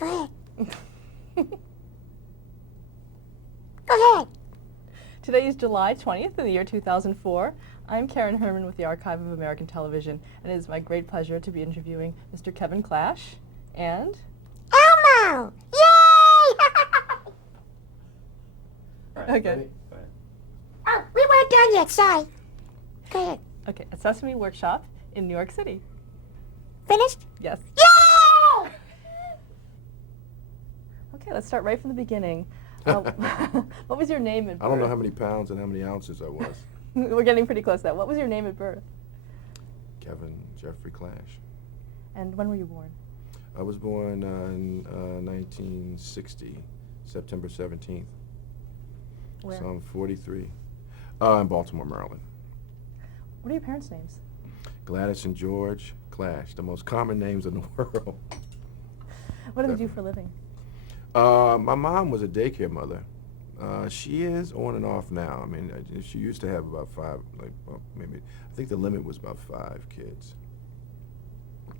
Go ahead. Go ahead. Today is July 20th in the year 2004. I'm Karen Herman with the Archive of American Television, and it is my great pleasure to be interviewing Mr. Kevin Clash and... Elmo! Yay! Okay. Go ahead. Oh, we weren't done yet, sorry. Go ahead. Okay, at Sesame Workshop in New York City. Finished? Yes. Yay! Okay, let's start right from the beginning. What was your name at birth? I don't know how many pounds and how many ounces I was. We're getting pretty close to that. What was your name at birth? Kevin Jeffrey Clash. And when were you born? I was born in 1960, September 17th. Where? So I'm 43. In Baltimore, Maryland. What are your parents' names? Gladys and George Clash, the most common names in the world. What do they do for a living? My mom was a daycare mother. She is on and off now. I mean, she used to have about maybe, I think the limit was about 5 kids.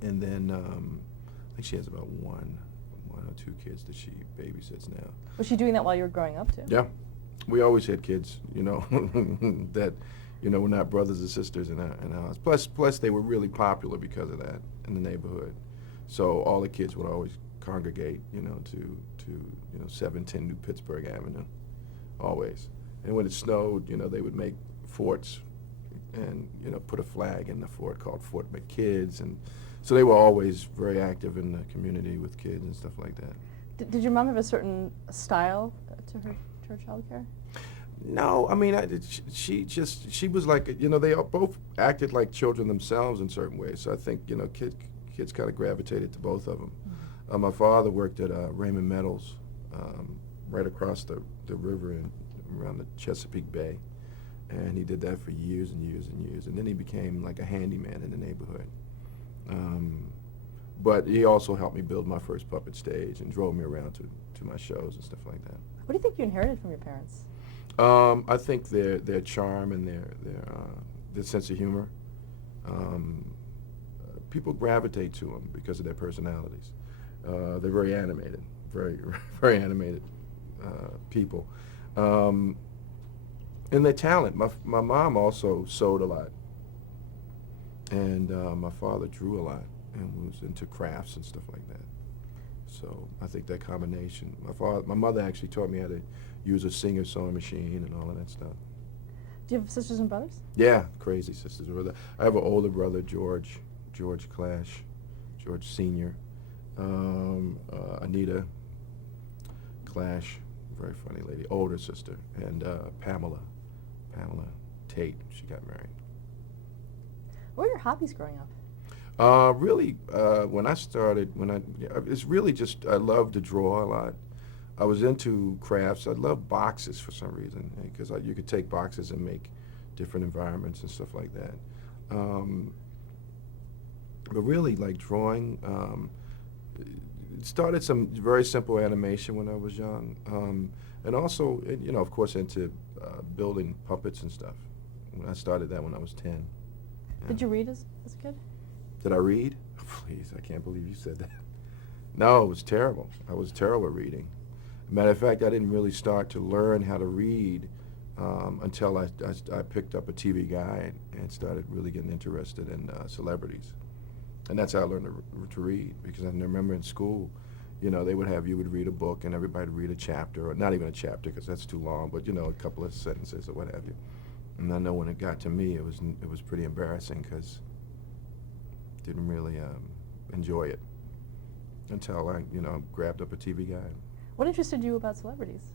And then I think she has about one or 2 kids that she babysits now. Was she doing that while you were growing up, too? Yeah. We always had kids, you know, that, you know, were not brothers and sisters in our house. Plus, they were really popular because of that in the neighborhood. So all the kids would always congregate, you know, to 710 New Pittsburgh Avenue, always. And when it snowed, you know, they would make forts and, you know, put a flag in the fort called Fort McKids. And so they were always very active in the community with kids and stuff like that. Did your mom have a certain style to her child care? No, I mean, she was like, you know, they both acted like children themselves in certain ways. So I think, you know, kids kind of gravitated to both of them. Mm-hmm. My father worked at Raymond Metals, right across the river around the Chesapeake Bay. And he did that for years and years and years. And then he became like a handyman in the neighborhood. But he also helped me build my first puppet stage and drove me around to my shows and stuff like that. What do you think you inherited from your parents? I think their charm and their sense of humor. People gravitate to them because of their personalities. They're very animated, very very animated people, and their talent. My mom also sewed a lot, and my father drew a lot and was into crafts and stuff like that. So I think that combination. My mother actually taught me how to use a Singer sewing machine and all of that stuff. Do you have sisters and brothers? Yeah, crazy sisters and brother. I have an older brother, George Clash, George Senior, Anita Clash, very funny lady, older sister, and Pamela Tate. She got married. What were your hobbies growing up? Really, it's really just, I love to draw a lot. I was into crafts. I love boxes for some reason, because you could take boxes and make different environments and stuff like that. But really, like drawing, it started some very simple animation when I was young. And also, you know, of course, into building puppets and stuff. I started that when I was 10. Yeah. Did you read as a kid? Did I read? Oh, please, I can't believe you said that. No, it was terrible. I was terrible at reading. Matter of fact, I didn't really start to learn how to read until I picked up a TV guide and started really getting interested in celebrities. And that's how I learned to read, because I remember in school, you know, you would read a book and everybody would read a chapter, or not even a chapter because that's too long, but, you know, a couple of sentences or what have you. And I know when it got to me, it was pretty embarrassing because I didn't really enjoy it until I, you know, grabbed up a TV guide. What interested you about celebrities?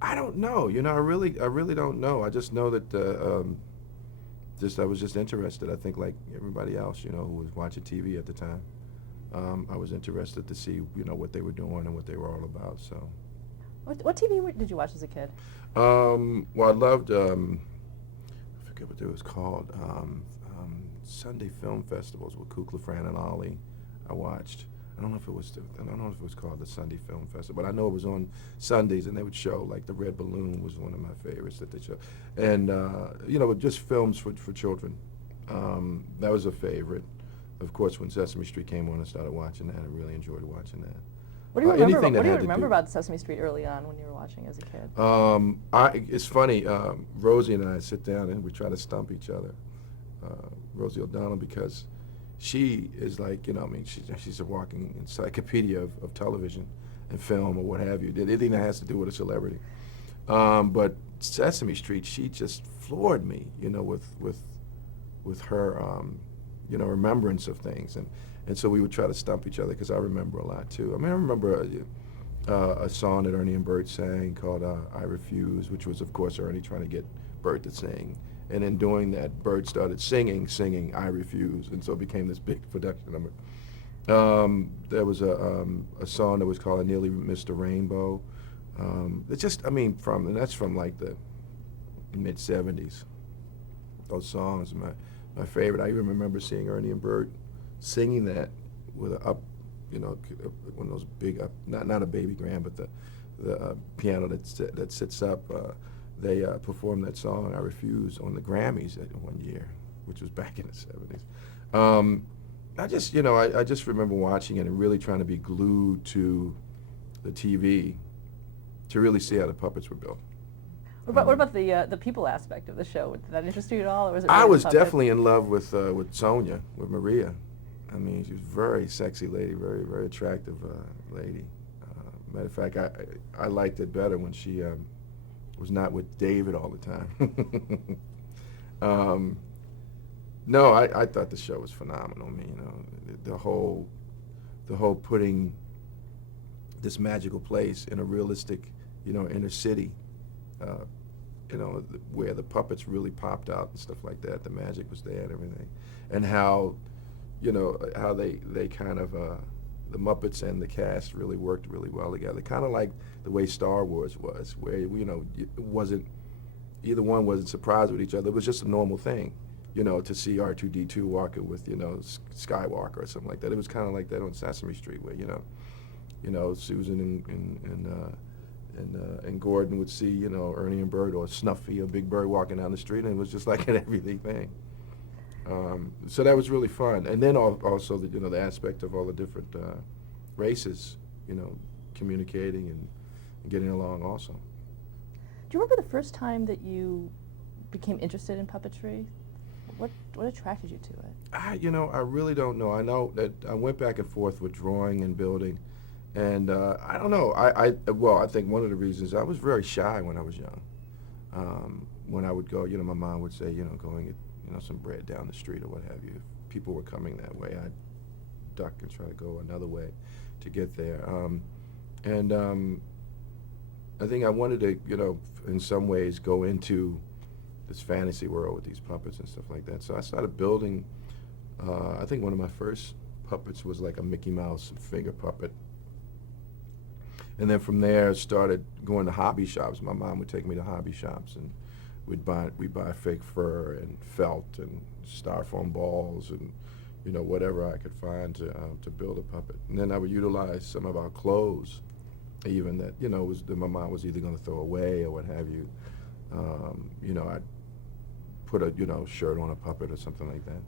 I don't know. You know, I really don't know. I just know that I was just interested. I think like everybody else, you know, who was watching TV at the time. I was interested to see, you know, what they were doing and what they were all about. So. What TV did you watch as a kid? Well, I loved. I forget what it was called. Sunday film festivals with Kukla, Fran, and Ollie. I watched. I don't know if it was called the Sunday Film Festival, but I know it was on Sundays, and they would show, like, The Red Balloon was one of my favorites that they show. And, you know, just films for children. That was a favorite. Of course, when Sesame Street came on, I started watching that. I really enjoyed watching that. What do you remember? Anything that What do you had to remember do- about Sesame Street early on when you were watching as a kid? It's funny. Rosie and I sit down and we try to stump each other. Rosie O'Donnell, because she is like, I mean, she's a walking encyclopedia of television and film or what have you. Anything that has to do with a celebrity. But Sesame Street, she just floored me, with her, remembrance of things, and so we would try to stump each other because I remember a lot too. I mean, I remember a song that Ernie and Bert sang called "I Refuse," which was, of course, Ernie trying to get Bert to sing, and in doing that, Bert started singing "I Refuse," and so it became this big production number. There was a song that was called "I Nearly Missed a Rainbow." It's just, I mean, and that's from like the mid '70s. Those songs, my favorite. I even remember seeing Ernie and Bert singing that with one of those big not a baby grand, but the piano that sits up. They performed that song "I Refuse" on the Grammys one year, which was back in the '70s. I just remember watching it and really trying to be glued to the TV to really see how the puppets were built. What about the people aspect of the show? Did that interest you at all, or was it? I really was the puppets? definitely in love with Sonia, with Maria. I mean, she was a very sexy lady, very, very attractive lady. Matter of fact, I liked it better when she was not with David all the time. No, I thought the show was phenomenal. I mean, the whole putting this magical place in a realistic, inner city, where the puppets really popped out and stuff like that. The magic was there and everything, and how, how they kind of the Muppets and the cast really worked really well together. Kind of like the way Star Wars was, where it wasn't, either one wasn't surprised with each other. It was just a normal thing, to see R2-D2 walking with Skywalker or something like that. It was kind of like that on Sesame Street, where Susan and Gordon would see Ernie and Bert, or Snuffy or Big Bird walking down the street, and it was just like an everyday thing. So that was really fun, and then also the aspect of all the different races, communicating and getting along also. Do you remember the first time that you became interested in puppetry? What attracted you to it? I really don't know. I know that I went back and forth with drawing and building, and I don't know. I think one of the reasons I was very shy when I was young. When I would go, my mom would say, go and get some bread down the street or what have you. If people were coming that way, I'd duck and try to go another way to get there. I think I wanted to, in some ways go into this fantasy world with these puppets and stuff like that. So I started building, I think one of my first puppets was like a Mickey Mouse finger puppet. And then from there, started going to hobby shops. My mom would take me to hobby shops, and we'd buy fake fur and felt and styrofoam balls and whatever I could find to build a puppet. And then I would utilize some of our clothes, even that that my mom was either going to throw away or what have you. I'd put a shirt on a puppet or something like that.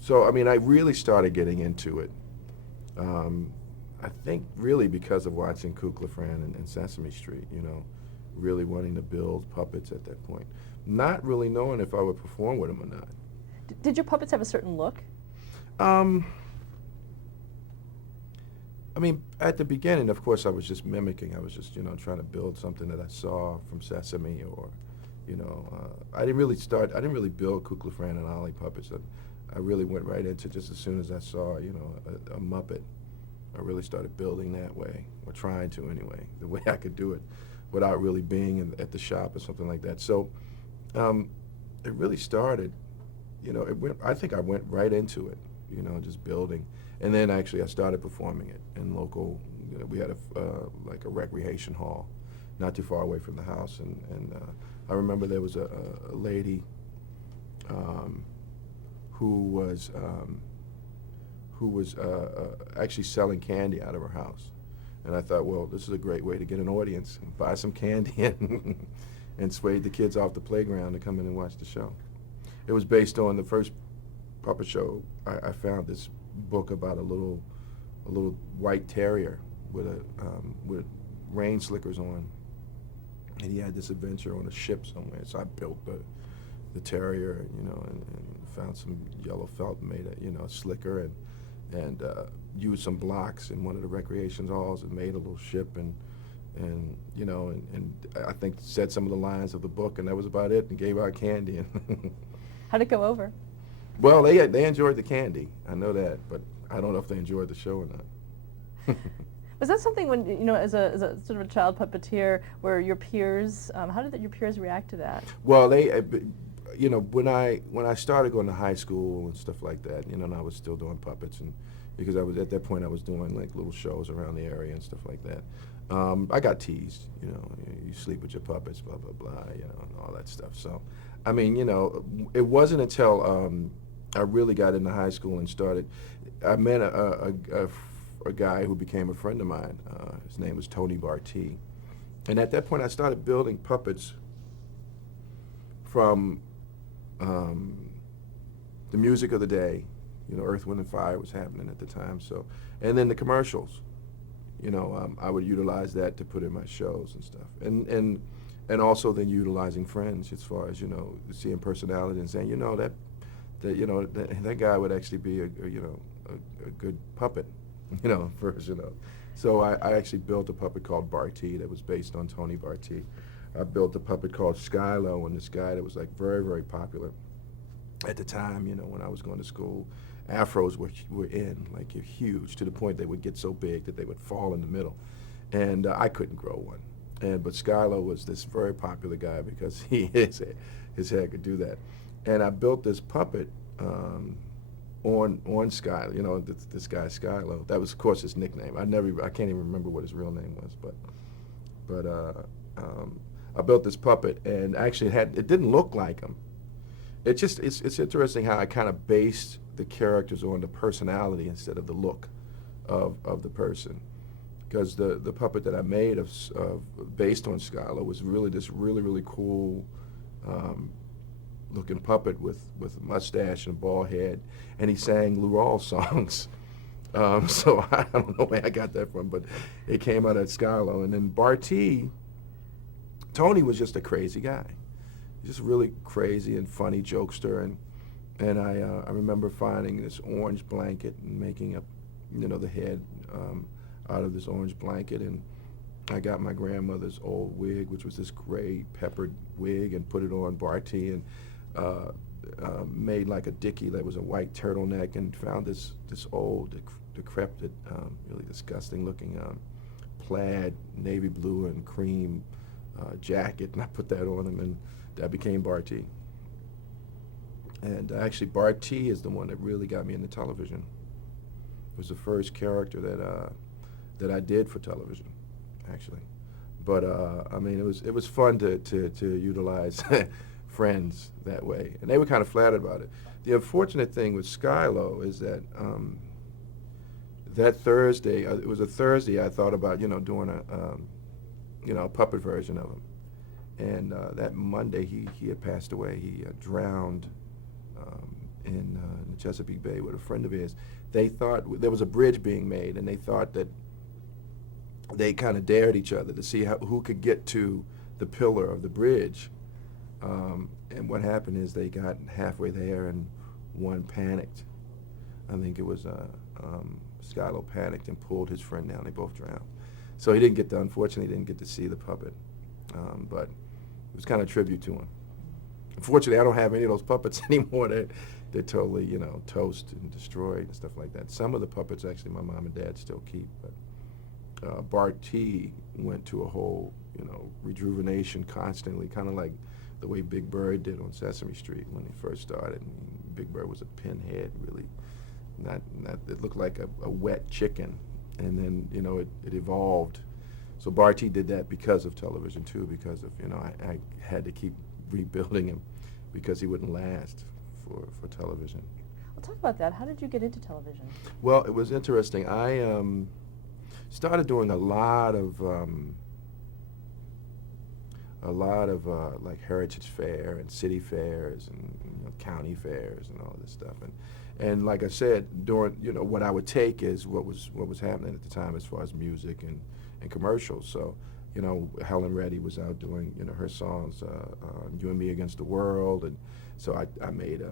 So I mean, I really started getting into it. I think really because of watching Kukla Fran and Sesame Street, really wanting to build puppets at that point. Not really knowing if I would perform with them or not. Did your puppets have a certain look? I mean, at the beginning, of course, I was just mimicking. I was just, trying to build something that I saw from Sesame, or, I didn't really build Kukla Fran and Ollie puppets. I really went right into, just as soon as I saw, a Muppet, I really started building that way, or trying to anyway, the way I could do it without really being at the shop or something like that. So it really started, I think I went right into it, just building. And then actually I started performing it in local, we had like a recreation hall not too far away from the house. And I remember there was a lady who was actually selling candy out of her house. And I thought, well, this is a great way to get an audience and buy some candy and sway the kids off the playground to come in and watch the show. It was based on the first puppet show. I found this book about a little a little white terrier with rain slickers on, and he had this adventure on a ship somewhere. So I built the terrier, and found some yellow felt, and made a slicker, and used some blocks in one of the recreation halls and made a little ship, and I think said some of the lines of the book, and that was about it, and gave out candy. How'd it go over? Well, they enjoyed the candy. I know that, but I don't know if they enjoyed the show or not. Was that something when, as a sort of a child puppeteer, where your peers, how did your peers react to that? Well, when I started going to high school and stuff like that, and I was still doing puppets, and because I was at that point I was doing like little shows around the area and stuff like that. I got teased, you sleep with your puppets, blah blah blah, and all that stuff. So, I mean, it wasn't until I really got into high school and started. I met a guy who became a friend of mine. His name was Tony Bartee, and at that point I started building puppets from the music of the day. Earth, Wind, and Fire was happening at the time. So, and then the commercials. I would utilize that to put in my shows and stuff, and also then utilizing friends as far as seeing personality and saying that guy would actually be a good puppet, first. So I actually built a puppet called Bartee that was based on Tony Bartee. I built a puppet called Skylo, and this guy that was like very, very popular at the time, when I was going to school. Afros were in, like huge, to the point they would get so big that they would fall in the middle. And I couldn't grow one. But Skylo was this very popular guy because his hair could do that. And I built this puppet on Skylo, this guy Skylo. That was, of course, his nickname. I can't even remember what his real name was, but I built this puppet, and actually it didn't look like him. It's interesting how I kind of based the characters on the personality instead of the look of the person, because the puppet that I made based on Skylar was really this really cool looking puppet with a mustache and a bald head, and he sang Lou Rawls songs. So I don't know where I got that from, but it came out at Skylar. And then Bartee, Tony was just a crazy guy. Just really crazy and funny jokester, and I remember finding this orange blanket and making up, the head out of this orange blanket, and I got my grandmother's old wig, which was this gray peppered wig, and put it on Bartee, and made like a dickie that was a white turtleneck, and found this old decrepit, really disgusting looking plaid navy blue and cream jacket, and I put that on him, and that became Bartee. And actually, Bartee is the one that really got me into television. It was the first character that I did for television, actually. But I mean, it was fun to utilize friends that way, and they were kind of flattered about it. The unfortunate thing with Skylo is that that Thursday, it was a Thursday, I thought about doing a puppet version of him. And that Monday, he had passed away. He drowned in the Chesapeake Bay with a friend of his. They thought there was a bridge being made, and they thought that they kind of dared each other to see who could get to the pillar of the bridge. And what happened is they got halfway there, and one panicked. I think it was Skylo panicked and pulled his friend down. They both drowned. So unfortunately, didn't get to see the puppet. But it was kind of a tribute to him. Unfortunately, I don't have any of those puppets anymore. They're totally, toast and destroyed and stuff like that. Some of the puppets, actually, my mom and dad still keep. But Bartee went to a whole, rejuvenation constantly, kind of like the way Big Bird did on Sesame Street when he first started. And Big Bird was a pinhead, really. It looked like a wet chicken. And then, it evolved. So Bartee did that because of television too, because of, I had to keep rebuilding him because he wouldn't last for television. Well, talk about that. How did you get into television? Well, it was interesting. I started doing a lot of like heritage fair and city fairs and county fairs and all this stuff. And like I said, during, what I would take is what was happening at the time as far as music and commercials. So, Helen Reddy was out doing, her songs, You and Me Against the World, and so I made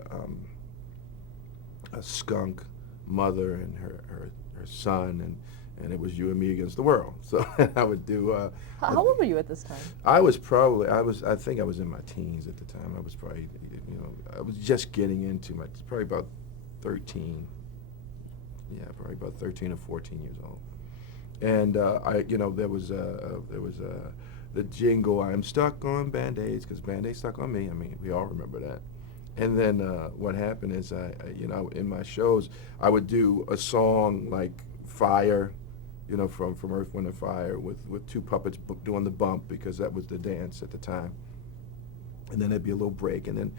a skunk mother and her son, and it was You and Me Against the World. So I would do. How old were you at this time? I think I was in my teens at the time. I was probably, I was just getting into probably about 13. Yeah, probably about 13 or 14 years old. And there was the jingle, "I'm stuck on Band-Aids," because Band-Aids stuck on me. I mean, we all remember that. And then what happened is in my shows, I would do a song like Fire, from Earth, Wind, and Fire with two puppets doing the bump, because that was the dance at the time. And then there'd be a little break, and then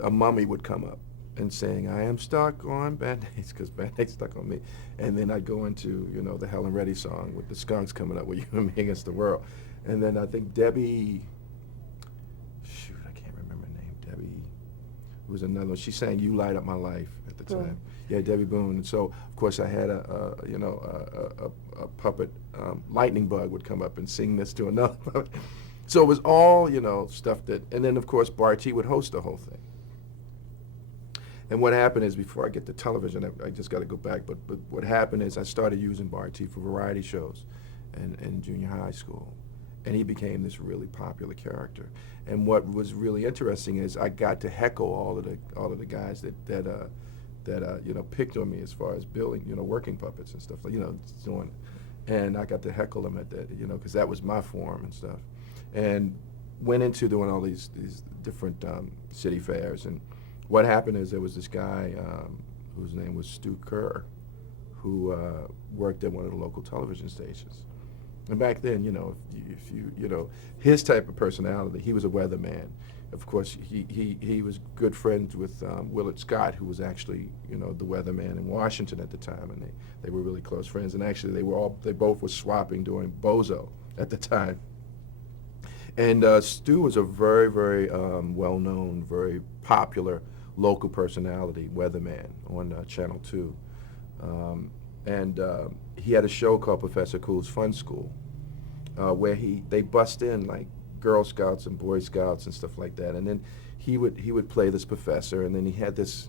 a mummy would come up and saying, "I am stuck on Band-Aids," because Band-Aids stuck on me. And then I'd go into, the Helen Reddy song with the Skunks coming up with You and Me Against the World. And then I think Debbie, I can't remember her name, Debbie, was another one. She sang "You Light Up My Life" at the time. Yeah, Debbie Boone. And so, of course, I had a puppet, Lightning Bug would come up and sing this to another puppet. So it was all, stuff that, and then, of course, Barty would host the whole thing. And what happened is, before I get to television, I just got to go back, but what happened is I started using Barty for variety shows in junior high school, and he became this really popular character. And what was really interesting is I got to heckle all of the guys that picked on me as far as building, working puppets and stuff, doing, and I got to heckle them at that, because that was my form and stuff, and went into doing all these different city fairs. And what happened is there was this guy whose name was Stu Kerr, who worked at one of the local television stations. And back then, if you his type of personality, he was a weatherman. Of course, he was good friends with Willard Scott, who was actually, the weatherman in Washington at the time, and they were really close friends. And actually, they both were swapping doing Bozo at the time. And Stu was a very, very well-known, very popular local personality, weatherman on Channel 2. And he had a show called Professor Cool's Fun School, where they bust in like Girl Scouts and Boy Scouts and stuff like that. And then he would play this professor, and then he had this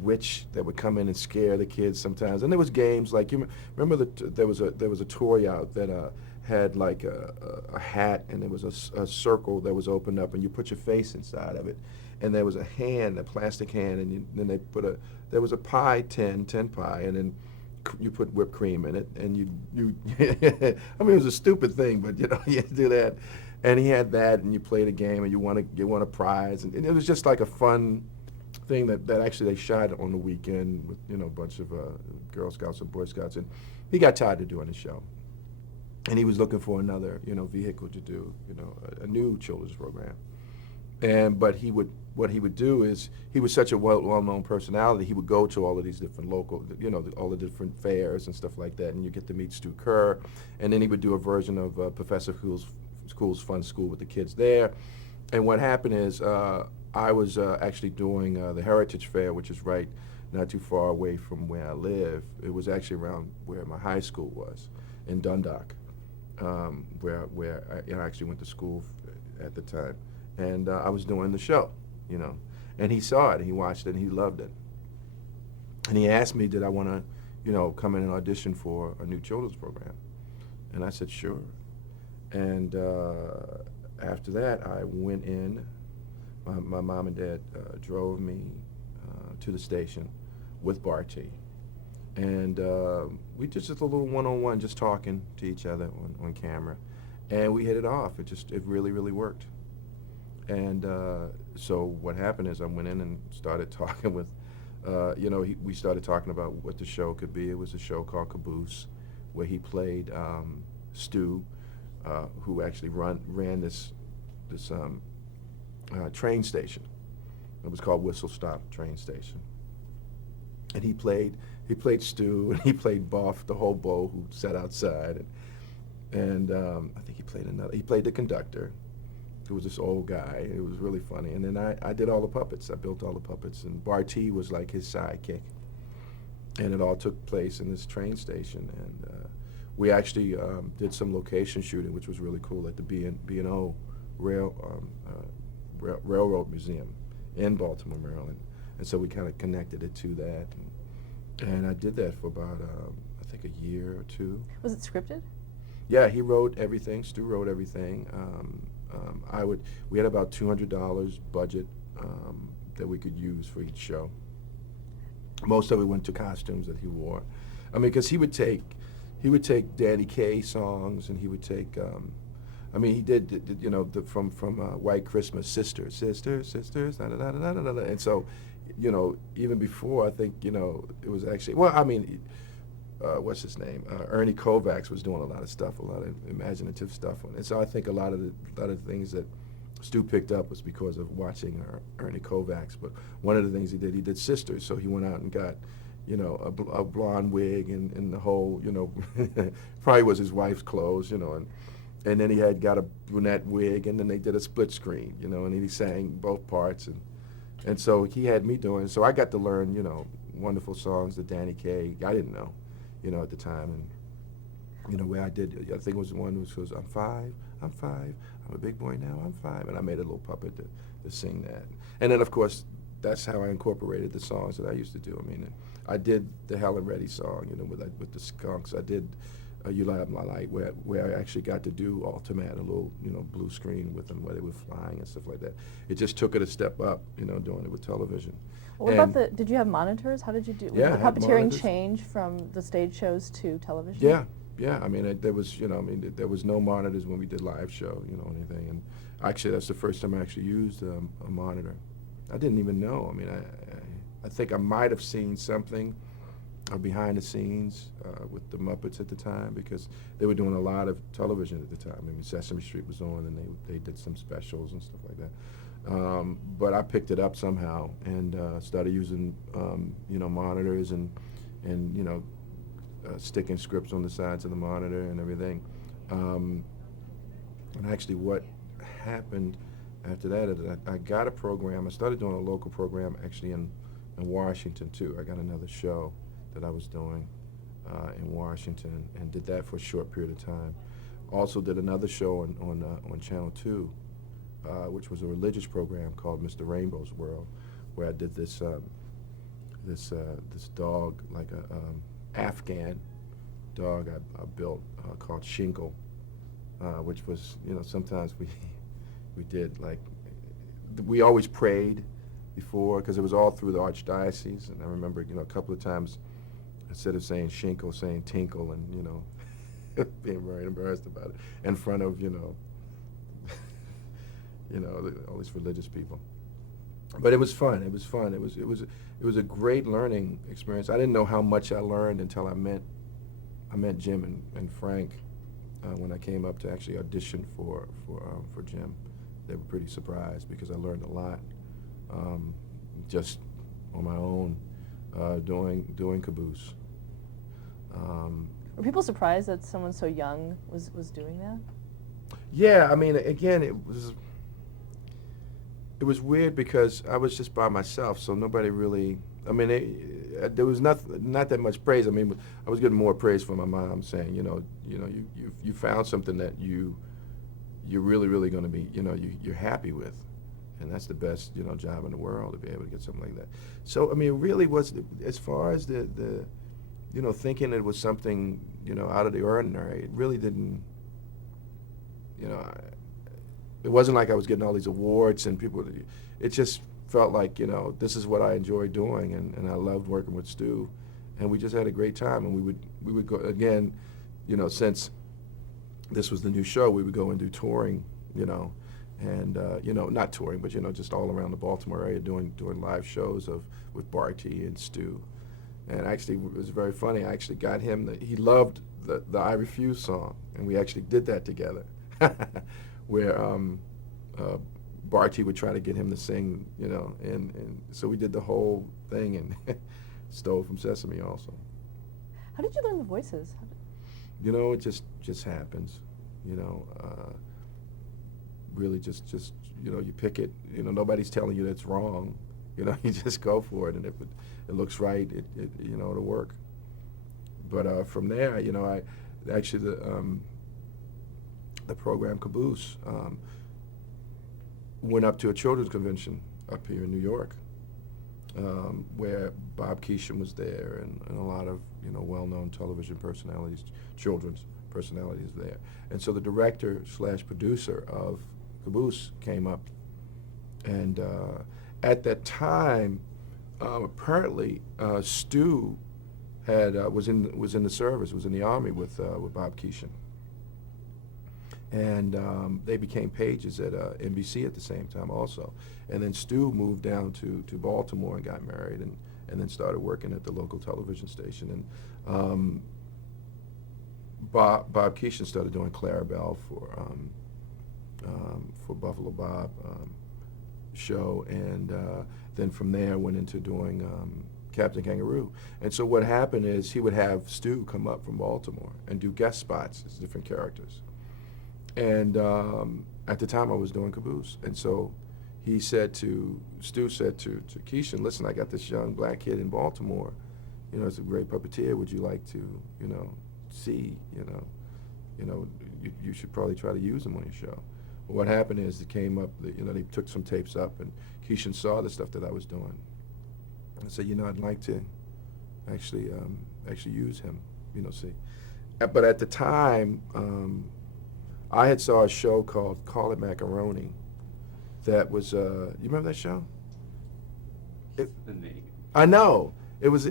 witch that would come in and scare the kids sometimes. And there was games like, you remember there was a toy out that had like a hat, and there was a circle that was opened up, and you put your face inside of it, and there was a hand, a plastic hand, and then they there was a pie tin pie, and then you put whipped cream in it, and you I mean, it was a stupid thing, but you do that. And he had that, and you played a game, and you won a prize, and it was just like a fun thing that actually they shot on the weekend with a bunch of Girl Scouts and Boy Scouts. And he got tired of doing the show, and he was looking for another vehicle to do a new children's program. But what he would do is, he was such a well-known personality, he would go to all of these different local, all the different fairs and stuff like that, and you get to meet Stu Kerr, and then he would do a version of Professor Cool's Fun School with the kids there. And what happened is, I was actually doing the Heritage Fair, which is right not too far away from where I live. It was actually around where my high school was, in Dundalk, where I actually went to school at the time. And I was doing the show, and he saw it, and he watched it, and he loved it. And he asked me, did I want to, come in and audition for a new children's program? And I said, sure. And after that, I went in. My mom and dad drove me to the station with Barty. And we just a little one-on-one, just talking to each other on camera. And we hit it off. It really, really worked. And so what happened is I went in and started talking with, we started talking about what the show could be. It was a show called Caboose, where he played Stu, who actually ran this train station. It was called Whistle Stop Train Station. And he played Stu, and he played Buff, the hobo who sat outside, and I think he played the conductor. It was this old guy. It was really funny. And then I did all the puppets. I built all the puppets. And Barty was like his sidekick. And it all took place in this train station. And we actually did some location shooting, which was really cool, at the B&O Railroad Museum in Baltimore, Maryland. And so we kind of connected it to that. And I did that for about, I think, a year or two. Was it scripted? Yeah, he wrote everything. Stu wrote everything. We had about $200 budget that we could use for each show. Most of it went to costumes that he wore. I mean, because he would take Danny Kaye songs, and he would take. He did from White Christmas, sisters, sisters, sisters, da da da da da da da. And so, even before, I think it was actually what's his name? Ernie Kovacs was doing a lot of stuff, a lot of imaginative stuff on it. And so I think a lot of the things that Stu picked up was because of watching Ernie Kovacs. But one of the things he did sisters. So he went out and got, a blonde wig and the whole, probably was his wife's clothes, and then he got a brunette wig, and then they did a split screen, and he sang both parts, and so he had me doing. So I got to learn, wonderful songs that Danny Kaye I didn't know, at the time, and where I did, I think it was one which was I'm five, I'm a big boy now, I'm 5, and I made a little puppet to sing that. And then, of course, that's how I incorporated the songs that I used to do. I mean, I did the Helen Reddy song, with the Skunks. I did You Light Up My Light, where I actually got to do Ultimate, a little, blue screen with them where they were flying and stuff like that. It just took it a step up, doing it with television. What about did you have monitors? How did you do? Yeah, did the puppeteering change from the stage shows to television? Yeah. I mean, there was, there was no monitors when we did live show, anything. And actually, that's the first time I actually used a monitor. I didn't even know. I mean, I think I might have seen something behind the scenes with the Muppets at the time, because they were doing a lot of television at the time. I mean, Sesame Street was on, and they did some specials and stuff like that. But I picked it up somehow and started using, monitors and sticking scripts on the sides of the monitor and everything. And actually, what happened after that is I got a program. I started doing a local program actually in Washington too. I got another show that I was doing in Washington, and did that for a short period of time. Also did another show on Channel 2, which was a religious program called Mr. Rainbow's World, where I did this dog, like a Afghan dog I built called Shinkle, which was, sometimes we did, like, we always prayed before, because it was all through the archdiocese, and I remember, a couple of times, instead of saying Shinkle, saying Tinkle, and, being very embarrassed about it in front of, all these religious people. But it was fun. It was a great learning experience. I didn't know how much I learned until I met Jim and Frank when I came up to actually audition for Jim. They were pretty surprised because I learned a lot just on my own doing Caboose. Were people surprised that someone so young was doing that? Yeah, I mean, again, it was weird because I was just by myself, so nobody really. I mean, there was not that much praise. I mean, I was getting more praise from my mom saying, you found something that you're really going to be, you're happy with, and that's the best, job in the world to be able to get something like that. So I mean, it really was, as far as the thinking it was something, out of the ordinary. It really didn't, it wasn't like I was getting all these awards and people. It just felt like, this is what I enjoy doing, and I loved working with Stu, and we just had a great time. And we would go again, since this was the new show, we would go and do touring, and not touring, but just all around the Baltimore area doing live shows with Barty and Stu. And actually, it was very funny. I actually got him. He loved the I Refuse song, and we actually did that together, where Barty would try to get him to sing, and so we did the whole thing, and stole from Sesame also. How did you learn the voices? It just happens. really just you know, you pick it. You know, nobody's telling you that's wrong. You know, you just go for it, and if it looks right, it you know, it'll work. But from there, you know, I actually the program Caboose went up to a children's convention up here in New York, where Bob Keeshan was there, and a lot of, you know, well-known television personalities, children's personalities there. And so the director / producer of Caboose came up, and at that time, apparently Stu was in the service, was in the Army with Bob Keeshan. And they became pages at NBC at the same time also. And then Stu moved down to Baltimore and got married, and then started working at the local television station. And Bob Keeshan started doing Clarabelle for Buffalo Bob show, and then from there went into doing Captain Kangaroo. And so what happened is he would have Stu come up from Baltimore and do guest spots as different characters. And at the time I was doing Caboose, and so Stu said to Keeshan, listen, I got this young black kid in Baltimore, you know, it's a great puppeteer, would you like to, you know, see, you should probably try to use him on your show. Well, what happened is it came up, you know, they took some tapes up, and Keeshan saw the stuff that I was doing, and said, you know, I'd like to actually use him, you know, see. But at the time, I had saw a show called Call It Macaroni that was, you remember that show? The name. I know. It was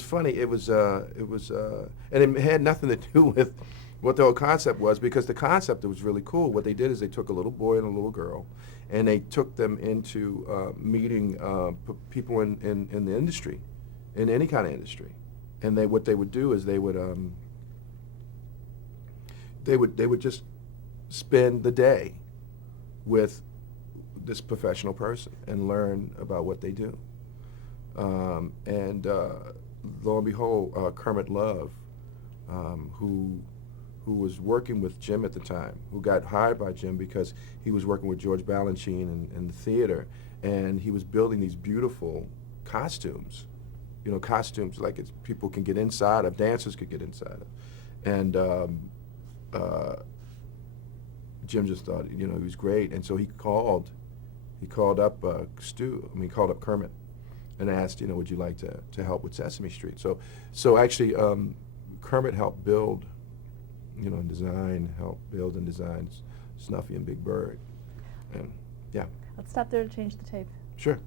funny. And it had nothing to do with what the whole concept was, because the concept was really cool. What they did is they took a little boy and a little girl, and they took them into meeting people in the industry, in any kind of industry. And what they would do is they would just spend the day with this professional person and learn about what they do. And lo and behold, Kermit Love, who was working with Jim at the time, who got hired by Jim because he was working with George Balanchine in the theater, and he was building these beautiful costumes, you know, costumes like people can get inside of, dancers could get inside of. And Jim just thought, you know, he was great, and so he called up Kermit and asked, you know, would you like to help with Sesame Street? So actually, Kermit helped build, you know, build and design Snuffy and Big Bird, and yeah. Let's stop there to change the tape. Sure.